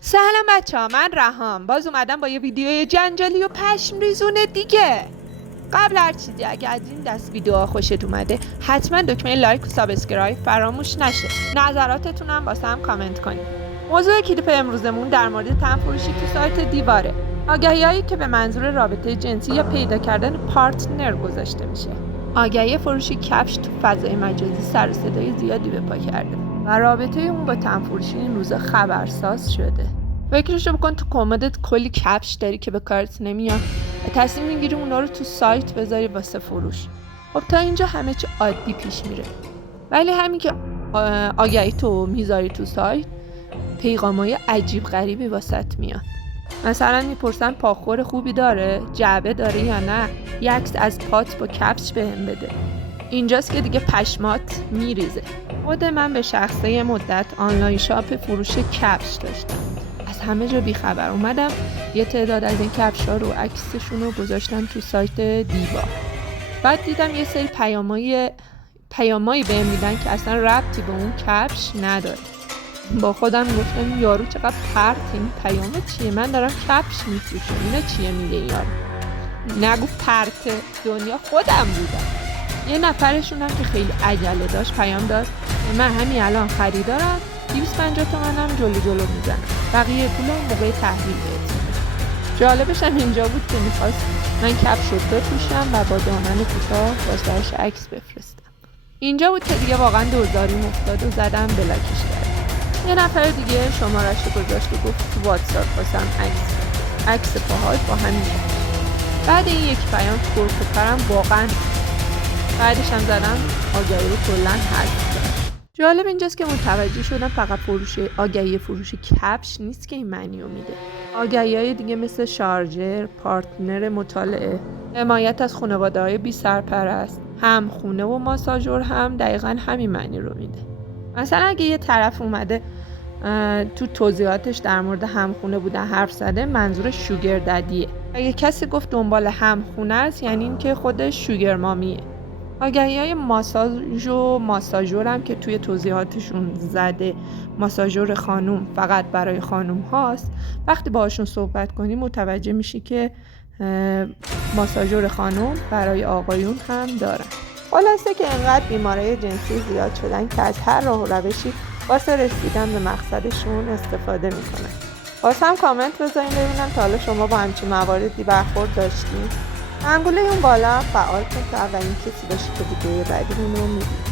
سلام بچه‌ها، من رهام باز اومدم با یه ویدیوی جنجالی و پشم ریزونه دیگه. قبل هر چیزی اگه از این دست ویدیوها خوشت اومده حتما دکمه لایک و سابسکرایب فراموش نشه. نظراتتونم واسم کامنت کنید. موضوع کلیپ امروزمون در مورد تنفروشی تو سایت دیواره. آگهی‌هایی که به منظور رابطه جنسی یا پیدا کردن پارتنر گذاشته میشه. آگهی فروش کفش تو فضای مجازی سر و صدای زیادی به پا کرده و رابطه اون با تنفروشی این روزا خبرساز شده. فکرشو بکن تو کمدت کلی کفش داری که به کارت نمیاد و تصمیم میگیری اونا رو تو سایت بذاری واسه فروش. خب تا اینجا همه چی عادی پیش میره، ولی همین که آگهی تو میذاری تو سایت پیغامای عجیب غریبی واسط میاد. مثلا میپرسن پاخور خوبی داره، جعبه داره یا نه، یه عکس از پات با کفش بهم بده. اینجاست که دیگه پشمات میریزه. خود من به شخصه یه مدت آنلاین شاپ فروش کفش داشتم. از همه جا بیخبر اومدم یه تعداد از این کفش ها رو عکسشون رو گذاشتم تو سایت دیوا. بعد دیدم یه سری پیامایی بهم میدن که اصلا ربطی به اون کفش نداره. با خودم گفتم یارو چقدر پرت، این پیامه چیه؟ من دارم کفش میفروشم، اینا چیه میگه یارو؟ نگو پرت، دنیا خودم بودم. یه نفرشون هم که خیلی عجله داشت پیام داد من همین الان خریدارم، 250 تومنم جلو میزنم، بقیه پولم موقع تحویل بهت میدم. جالبش هم اینجا بود که میخواست من کفش رو بپوشم و با دامن کوتاه واسه‌اش عکس بفرستم. اینجا بود که دیگه واقعا دوزاریم افتاد و زدم بلاکش کردم. یه نفر دیگه شماره‌اش رو گذاشت و گفت تو واتساپ واسم عکس پاهاش با همین. بعد این یک پیام پرام واقعا بعدش هم زدم آگهی رو کلا حذف کردم. جالب اینجاست که متوجه شدم فقط آگهی فروش کفش نیست که این معنی رو میده. آگهی‌های دیگه مثل شارژر، پارتنر مطالعه، حمایت از خانواده‌های بی سرپرست، همخونه و ماساژور هم دقیقاً همین معنی رو میده. مثلا اگه یه طرف اومده تو توضیحاتش در مورد همخونه بودن حرف زده، منظور شوگر ددیه. اگه کسی گفت دنبال همخونه است یعنی این که خودش شوگر مامیه. آگهی‌های ماساژ و ماساژور هم که توی توضیحاتشون زده ماساژور خانوم فقط برای خانوم هاست، وقتی باهاشون صحبت کنی متوجه میشی که ماساژور خانوم برای آقایون هم دارن. خلاصه که انقدر بیماری جنسی زیاد شدن که از هر راه و روشی واسه رسیدن به مقصدشون استفاده میکنن. واسه هم کامنت بذارین ببینم تا حالا شما با همچین مواردی برخورد داشتین. انگوله اون بالا فعال کن تا اولین کسی باشی که ویدیوی بعدیمون رو میبینی.